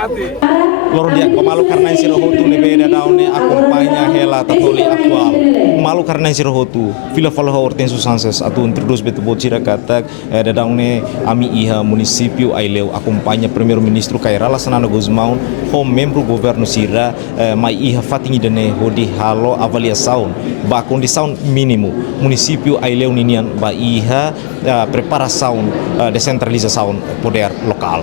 Loro dia malu karena siro hotu ne beda daune acompanha ela tatoli atual. Malu karena siro hotu fila fala Hortensio Sanches atu introduz betu bocira kata da daune ami iha município Aileu acompanha primeiro ministro Kairala Sanana Guzmão o membro governo Sira mai iha fatingi dene hodi halo avaliação ba condição mínimo município Aileu ninian ba iha preparação descentralização poder lokal.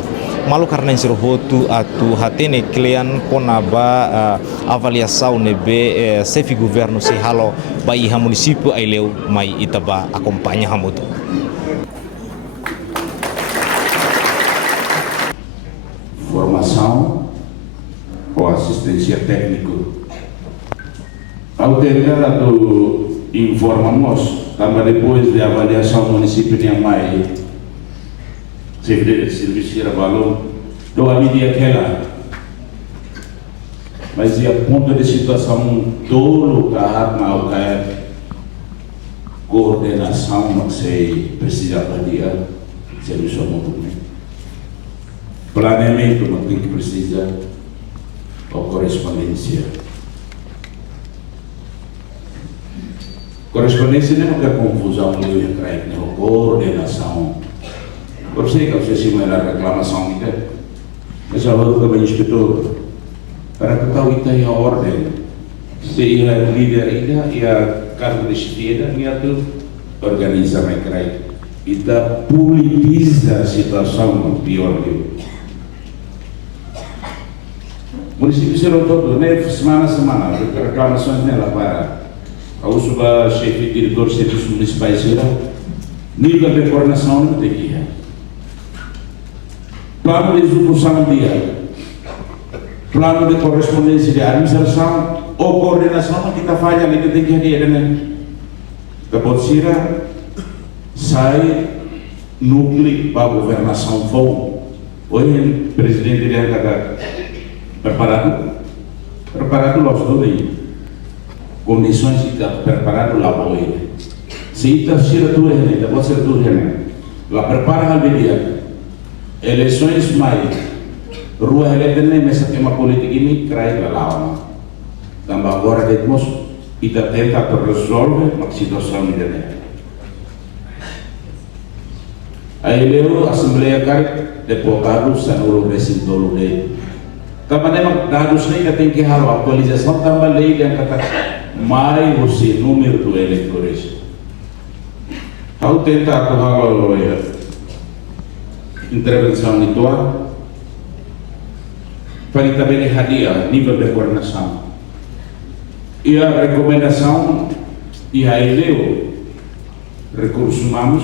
Malu karena siro hotu atu hatene klean ponaba avaliação nebe sefi governo se halo bai ha município Aileu mai itaba acompanha hamutu. Formação ou assistência técnico. Ao terminar do informamos, também depois de avaliação município de Amai, serviço de valor, do a mídia aquela, mas e a ponto de situação todo lugar mal cair coordenação não sei precisa valer serviço muito bem, planeamento não tem que precisa ou correspondência não é confusão não é coordenação. Por isso que você se manda a reclamação de que mas a hora do inspetor para que tal ita a ordem se é líder e a cargo de chefia e a tu organiza mais crai ita politiza a situação pior que o município será todo né semana a semana reclamações nela para a usuba chefe diretor de serviços municipais será nível de coordenação não tem que ir. Plano de execução dia, plano de correspondência de administração ou coordenação que está falha ali que tem que ir, né? Da Bolsira sai núcleo para a governação foi o presidente de cada preparado nós dois condições de estar preparado lá para ele. Se está sendo tudo ele, da Bolsira tudo ele, lá prepara a vida. Eleições mais rua eletrônica nessa tema política ini crai lá também agora temos e está tentando resolver uma situação de aí leu a Assembleia Cari deputados sanuru recinto lei também dados nem tem que haver atualização também lei yang kata mais você número do eleitores ao tentar haver intervenção de tua para também hadiah nível de coordenação e a recomendação e a Aileu recursos humanos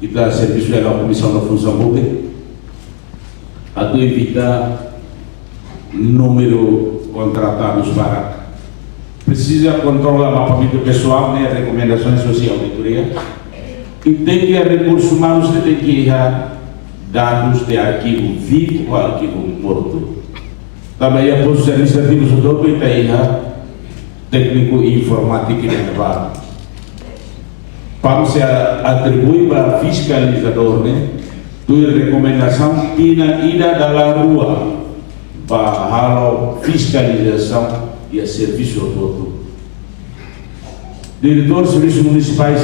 e da serviço da comissão da função pública a tu evitar número contratados para precisa controlar o mapeamento pessoal né recomendações social auditoria e tem que recursos humanos tem que ir dados de arquivo vivo ou arquivo morto. Também a postos administrativos do topo e tem técnico informático e elevado. Vamos atribuir para fiscalizador, né? Tua recomendação pina ida da rua para a fiscalização e a serviço do topo. Diretor de serviços municipais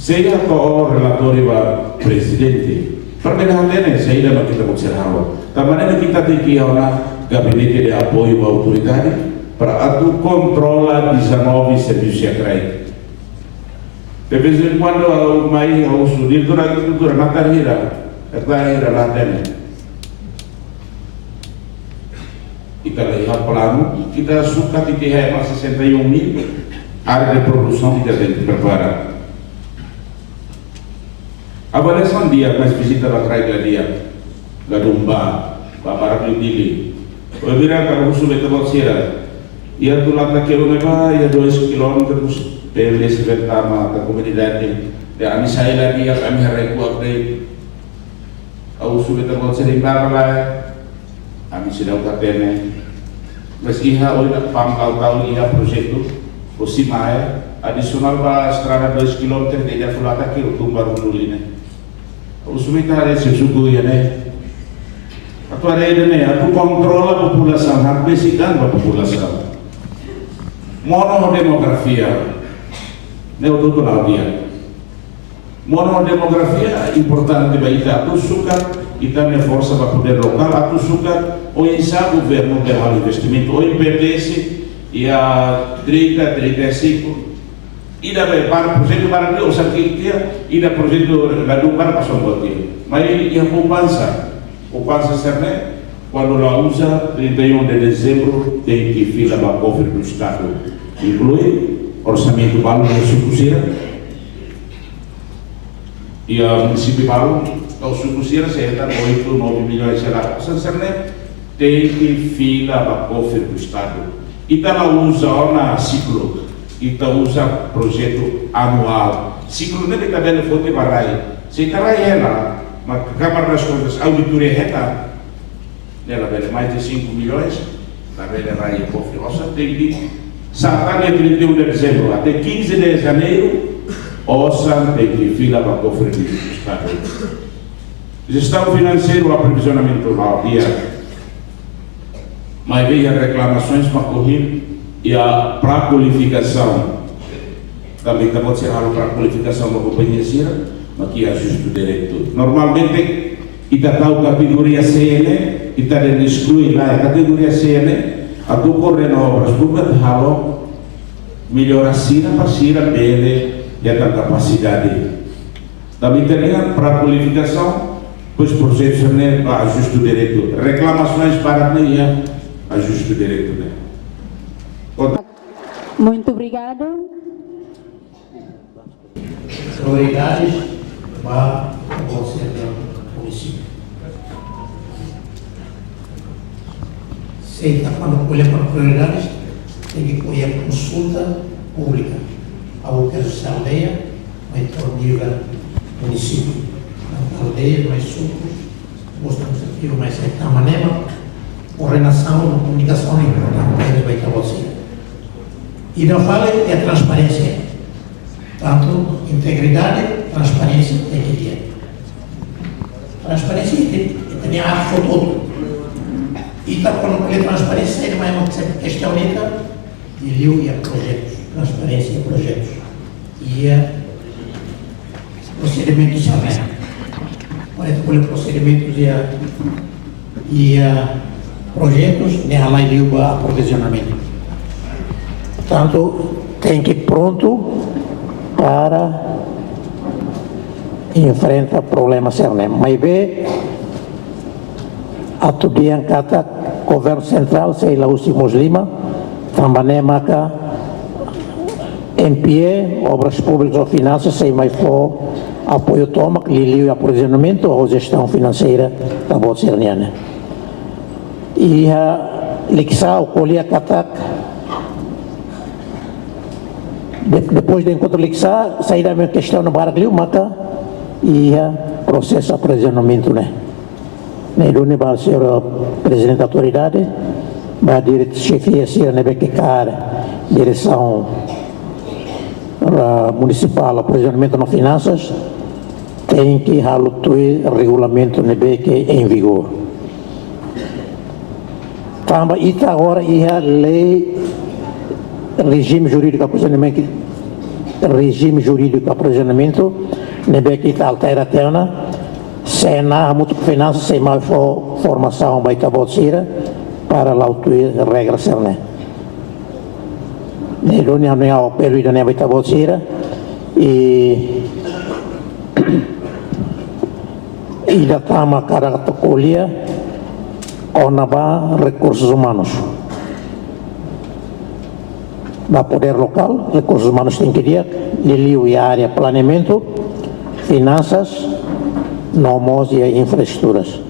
seja o relatório para presidente, perbedaan saya dalam kita observasi. Tambahnya kita tinggi orang gabinete de apoio à autoridade para atu controla 19 serviços secretos. De vez em quando o mai o diretor da agricultura na terra lá tem. Kita lihat plano, kita suka tiga mas 61.000 área de produção que tem que preparar. Avaliação dia, mas visita lá atrás da dia, Gadumba, para Dili. Eu virar para o sul de Bolsira, e a do lado daquele leva ia 2 quilômetros pela esse vertama da comunidade. De a missa ela dia kami recuar de ao sul de Bolsira em Barla, a missa da Catene. Mas iha olha pangkal iha projeto o Simaia adicional para a estrada 2 km de dia fulata que o tumbar ululi né. O sumitar esse suku ya né. A tua rede né, tu controla a população, a pesquisando a população. Monodemografia, né, o doutor Aldia. Monodemografia importante para ita tu suka, ita ne força para poder local, a tu suka, o insa governo tem um investimento, o IPTS e a 35 ida para projeto para dia usar kia ida projeto lalu para pasal buat dia mas ia poupança serve quando ela usa 31 de dezembro tem que fila para cofre do estado inclui orçamento balu da sucusira e a município balu da sucusira será 8, 9 milhões será serve tem que fila para cofre do estado e ela usa na ciclo kita usa projeto anual. Ciclo nem kita bela foto barai. Se tarai ela, mas Câmara das Contas, auditoria reta, ela bela mais de 5 milhões, tá bela rai cofre. Ossa tem que saber 31 de dezembro até 15 de janeiro, ossa tem que fila para cofre do estado. Gestão financeira, aprovisionamento ao dia. Mas veio reclamações para correr e a pré-qualificação também pode ser algo para qualificação da companhia Cira, mas que é justo direito. Normalmente, está tal categoria CN, está exclui lá a categoria CN, a tu corre na obras públicas, halo melhora Cira para Cira dele e a capacidade. Também tem a pré-qualificação, pois projetos a justo direito. Reclamações para meia a justo direito. Muito obrigada. Prioridades para o Conselho do Município. Se está falando olha para prioridades, tem que colher consulta pública. A UPS aldeia vai tornar o município. A aldeia mais sucos, mostrando o desafio mais certa maneira, coordenação, comunicação importante vai estar você. E não fala é a transparência. Tanto integridade, transparência tem que ter. Transparência tem a foto. E está falando que a transparência é uma questão única e a projetos. Transparência e projetos. E procedimentos também. Olha, procedimentos e projetos, nem lá e o aprovisionamento. Portanto, tem que ir pronto para enfrentar problemas sérios. Mas vê, a tudo yang kata governo central, sei lá os Lima, também maka MPE, obras públicas ou finanças, sei mais for apoio toma, liliu e aprovisionamento ou gestão financeira da Bolsa Serniana. E a Lixá, o Colia Katak, depois do encontro Lixá, sairá a minha questão no Baragliu, maka, e processo de aprisionamento, né? Nele vai ser o presidente da autoridade, vai direto chefia ser nebe que cara direção municipal, aprisionamento nas finanças, tem que halutar o regulamento nebe que em vigor. Também ita agora ia lei regime jurídico de aprisionamento, nebe que ita altera tena, se na muito finanças se mais formação vai estar bolsira para lá a regra ser né. Nele não é o período não vai estar bolsira e da tama cara tocolia onaba recursos humanos. Da poder local, recursos humanos tem que ir, liliu e área planeamento, finanças, nomos e infraestruturas.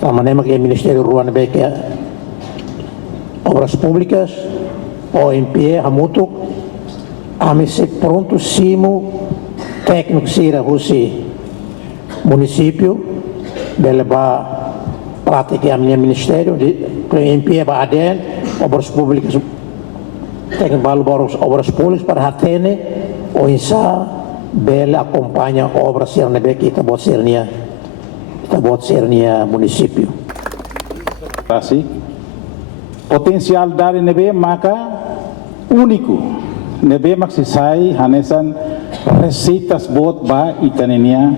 Da maneira que o Ministério Ruan que obras públicas, OMP, Hamuto, a me ser pronto, simo, técnico sira Russi, município, de levar prática a minha Ministério, OMP vai adendo, obras públicas, técnico obras públicas para atender, ou insar, bela acompanha obras ser nebe que está boa ser nia Tabot Sernia município. Assim, potensial dari nebe maka único. Nebe maksisai hanesan receitas bot ba itanenia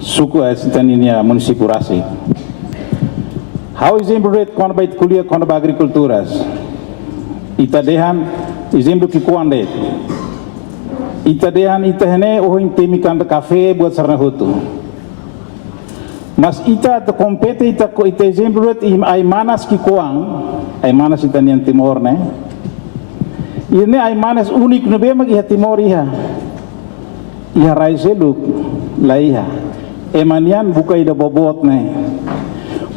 suku itanenia município Rasi. How exemplo quando vai kuliah quando vai agriculturas. Ita dehan exemplo que quando ita dehan ita hene ohing temikan kafe buat sarna hutu. Mas ita te kompete ita exemplo ai manas ki kuang ai manas ita nian timor ne. Ini ai manas unik nebe mag iha timor iha. Iha raiseluk laiha. Emanian buka ida bobot ne.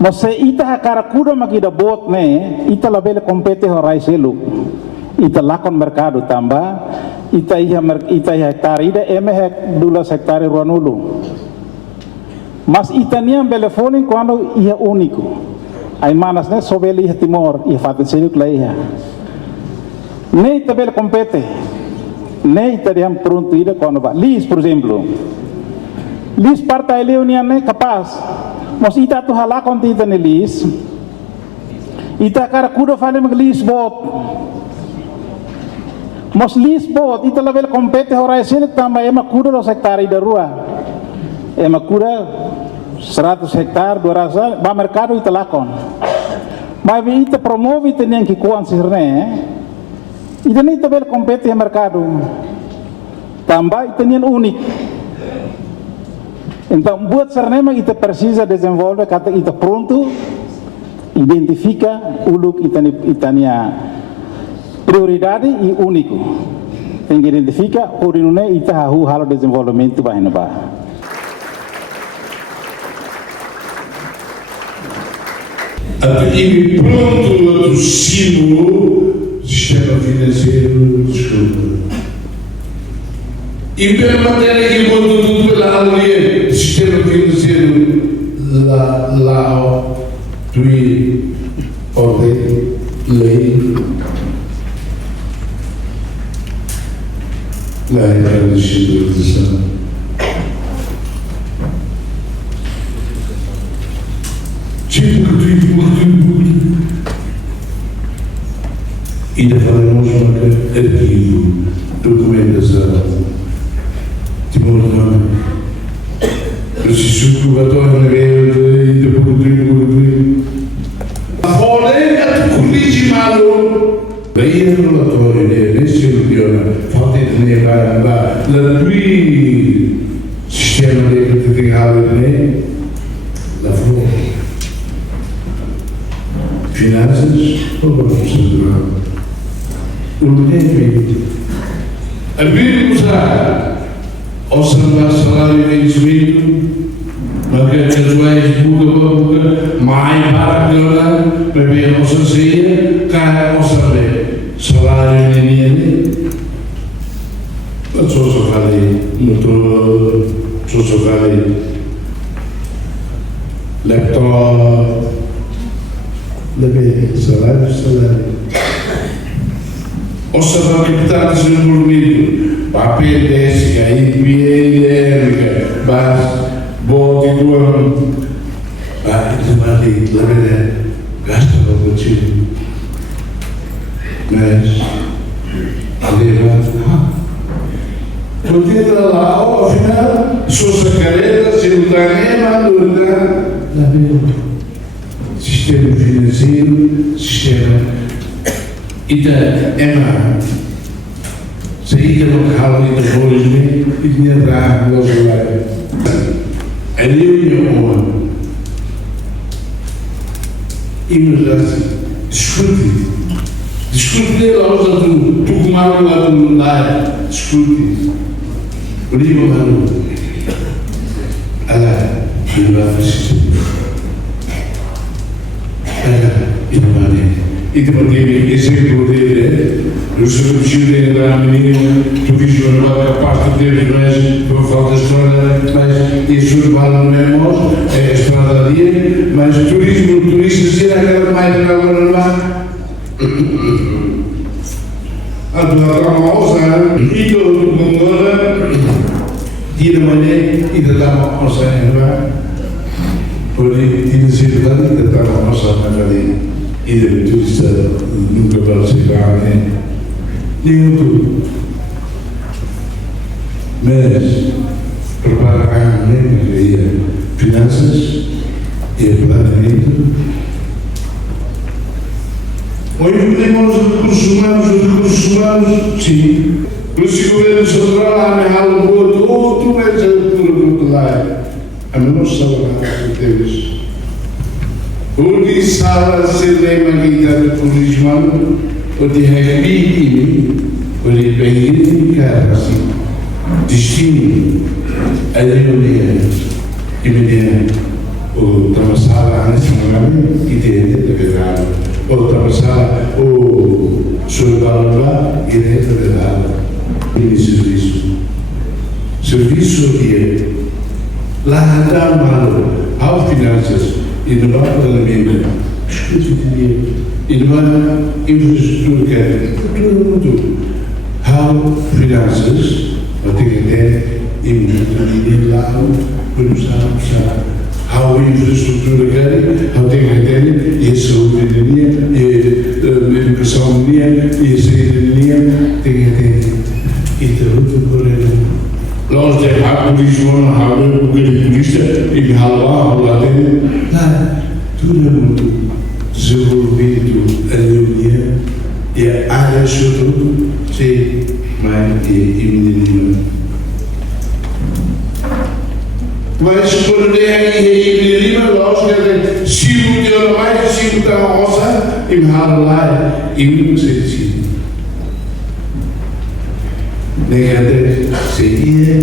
Mas ita hakarakuda mag ida bot ne, ita labele kompete ho raiseluk. Ita lakon merkado tambah ita iha hektar ida hek 12 hektar ruanulu. Mas itanian belefonin quando ia único. Ai manas ne sobele iha timor, iha faten seluk la iha. Ne ita bele compete. Ne ita diam pronto ida quando va. Lis, por exemplo. Lis parta eleunian ne capaz. Mas ita tu halakon tita ne lis. Ita kara kuda fale mag lis bot. Mas lis bot ita la bele compete horai seluk tamba ema kuda 2 hektar ida rua. Ema kuda 100 hektar, 200, ba mercado ita lakon. Mas ita promove ita niang kikuan sirne, ita ni ita bel compete a mercado. Tambah ita niang unik. Então, buat sirne mag ita precisa desenvolve kata ita pronto identifica uluk ita nia prioridade e único. Tem que identifica orinune ita hahu halo desenvolvimento ba hinaba. Até pronto a do sistema financeiro de escuta. E pela matéria que botou tudo pela área do sistema financeiro lá do ordem, lei, da descentralização. Tipo e ainda falamos no arquivo, documentação, Timor preciso que o batom na guerra e depois fora a collegimalo bem relatório né nesse reunião falta de negar lá do sistema de né lá fora finanças, vamos central. O tempo abrimos a observar salário e rendimento, marcar casuais, buga, mais para melhorar, para ver a nossa ceia, cá observar salário e rendimento. Não sou só falei, motor, só falei, laptop. Salário. O salário que está desenvolvido, papel désica, IPA, base, bote do ano, la verdade, gasta o motivo. Mas, quando entra lá, ao final, sua sacareta, se não está nem mandando, la verdade. Sistema financeiro, sistema EMA, saída local e desenvolvimento e dinheiro da água do usuário. A reunião e nos discute lá os adultos, tu como adulto lá, discute, livro lá, olha, ele vai fazer. E depois exemplo dele, eu sou o filho da menina, tu dizes que não é capaz de ter, mas por falta de estrada, mas isso não vale no mesmo, é a estrada ali, mas turismo, turistas irá cada mais agora não há. A tua calma, e todo mundo Ida manhã, ida dava nossa erva, porém, ida cidade, ida dava nossa macalinha, ida turista, nunca vai chegar, nem tudo. Mas, preparar a minha finanças e planejamento. Hoje temos recursos humanos, sim. O governo central há algo mas tudo lá. A nossa saudade deles. Onde sala se lembra que está turismo, onde é bem, onde é bem caro assim. Destino, a leonia, imediata. O trabalhar nesse momento e ter de verdade. O trabalhar o soldado e de verdade. Serviço que é lá da mano, ao finanças, inovar planejamento, inovar infraestrutura, tudo. Ao finanças, até que ter dinheiro lá, por usar. Ao infraestrutura quer, ao ter que ter, e a saúde e a educação e a saúde tem que ter. E tudo por ele. Nós temos a turismo, a turista, e a lá tudo é muito desenvolvido a Leonia e a área sobretudo, sim, mãe e menina. Mas quando é e menina, nós queremos, se o dia mais, se o dia rosa, e lá e não sei se. Negativa seria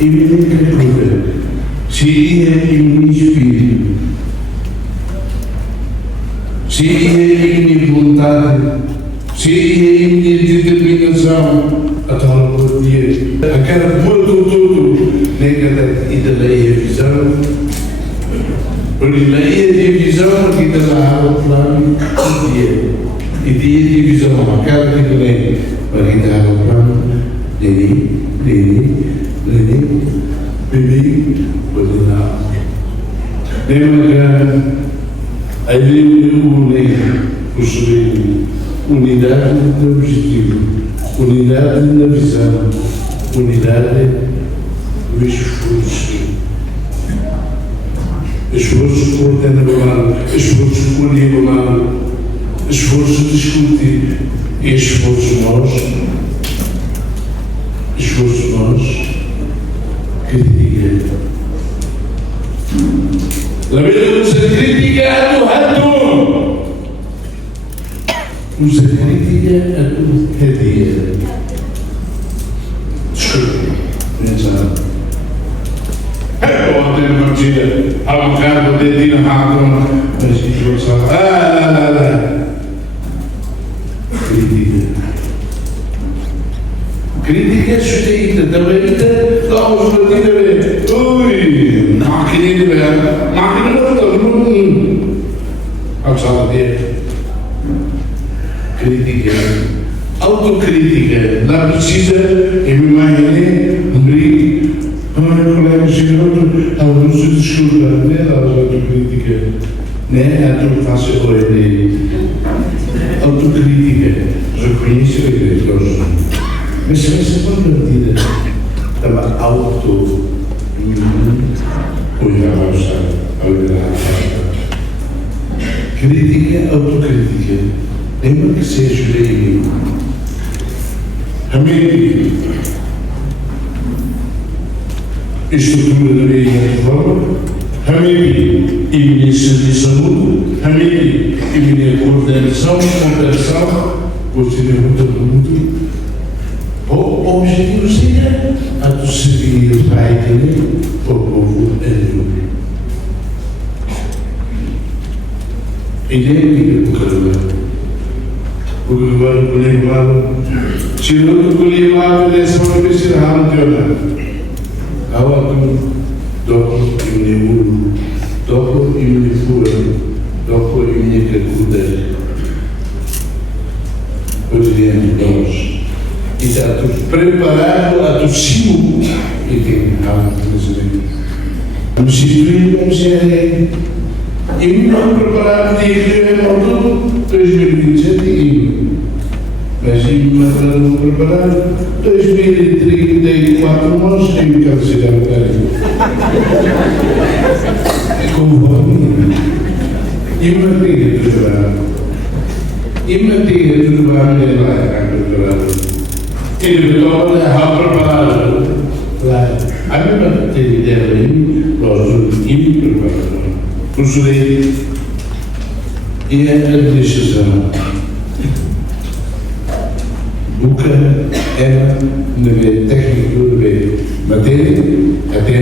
imunicativa, seria imunespírito, seria imunivontade, seria imunideterminação, a tal dia. Aquela tudo, negativa e da lei a visão, porque lei a divisão aqui da água plano e dia divisão, aquela que da lei, para que da água plano. Leni, Bibi, Bodina. Lembra que a une unidade de objetivo, unidade na visão, unidade do esforço. Esforço por ter na esforço por igualar, esforço de discutir, esforço nós, crítica. La vida usa crítica do rato. Usa crítica a tudo que é dia. Desculpe, pensar. Pode ter uma mentira. Há um carro de dedinho na rádio, mas que eu só. Crítica suspeita, também dá uns batidos a ver. Ui, máquina de ver, máquina não. Vamos ver. Crítica, autocrítica, não precisa, eu me imaginei, colega chegou, a luz de desculpa, né? A autocrítica, né? A tua face olha autocrítica, reconhece o que é mas se essa partida estava auto olhar ao chão, a olhar crítica, autocrítica. Lembra que se ajudei em mim. Amigo, estrutura da minha forma, amigo, e ministro de saúde, amigo, e minha coordenação, cooperação, gostaria muito. O objetivo seria a tu servir o Pai dele, o povo livre. Idêntica o governo coletivo, se não coletivo é só uma pessoa rápida. Agora dopo il muro, dopo il fuori, dopo il caduta, quotidiano nós. E está tudo preparado a tossiu e tem no situir como se é e não preparado de ir ao 2027 e mas não preparado 2034 nós temos capacidade como e manter preparado e manter preparado e depois preparado a minha ideia aí nós impreparados os leis e a administração buka era nível técnico nível matéria até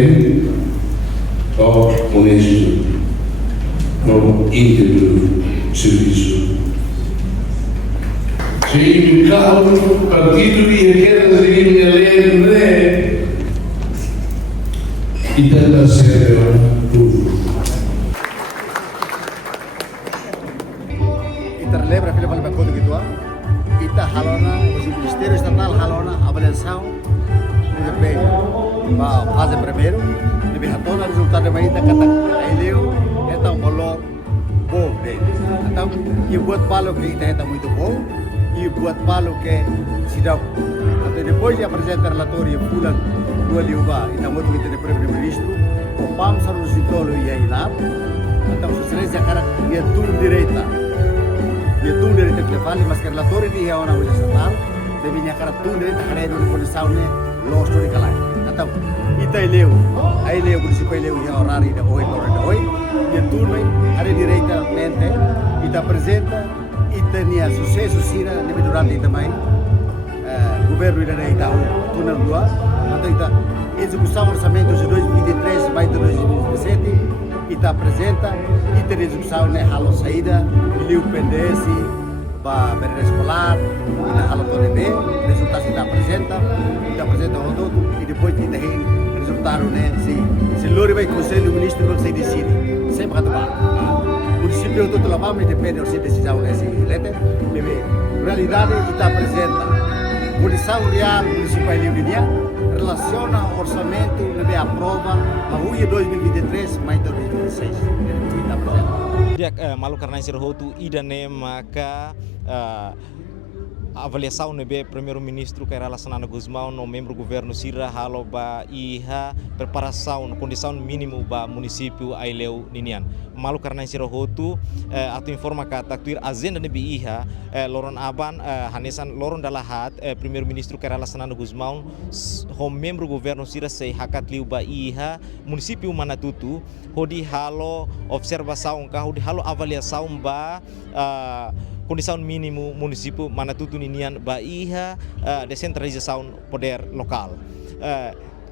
ao honesto no íntegro serviço se o carro partido e aquelas linhas lei e dela serve ao povo. Terlebra pela balba código itu kita halona o Ministério Estatal halona avaliação de bem ba fase primeiro de hatona resultado mai da kata eleu então valor bom dele então e buat palo que está muito bom e buat palo que se dá até depois de apresentar relatório pulan dua liuba então muito que tem primeiro-ministro o PAM só nos tolo e aí lá então se será cara e tudo direita dia tu dari teklefali mas relatori di hawana uja estatal deve nya cara tu dari takare do condição ne loss do kalai atau ita leu ai leu municipal leu ya horari da oi dia tu ne are direita mente ita apresenta ita nia sucesso sira ne durante também governo da Itaú tunel dua atau ita execução orçamento de 2023 vai de 2017 ita apresenta ita execução ne halo saída liu PNDES ba bere escolar ita halo todo bem resultado ita apresenta o todo e depois ita tem resultado ne se lori vai conselho ministro vai se decide sempre atuar município todo lá vai depende da decisão esse letra bebe realidade ita apresenta condição real municipal liudinia relaciona orçamento nebe aprova a UIA 2023 mais 2026 ita apresenta dia malu karena sirhotu idane maka avaliação nebe primeiro-ministro que era Lassana Guzmão no membro governo Sira halo ba iha preparação condição mínimo ba município Aileu Ninian malu karena sirhotu atau informa kata tuir agenda nebe iha loron aban hanesan loron dalahat primeiro-ministro que era Lassana Guzmão ho membro governo Sira sei hakat liu ba iha município Manatutu hodi halo observação ka hodi halo avaliação ba condição mínimo município Manatutu Ninian ba iha decentralização poder lokal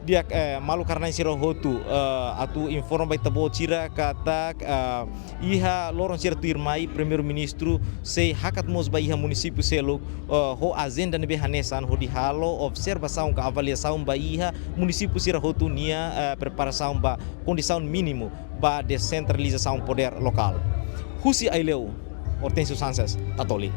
dia malu karena sirohotu atu informa bai tabo cira kata iha loron sir tuirmai primeiro ministro sei hakat mos ba iha município selo ho agenda nebe hanesan ho di halo observação ka avaliação ba iha município sirohotu nia preparação ba condição mínimo ba decentralização poder lokal Husi Aileu Hortensio Sanchez Tatoli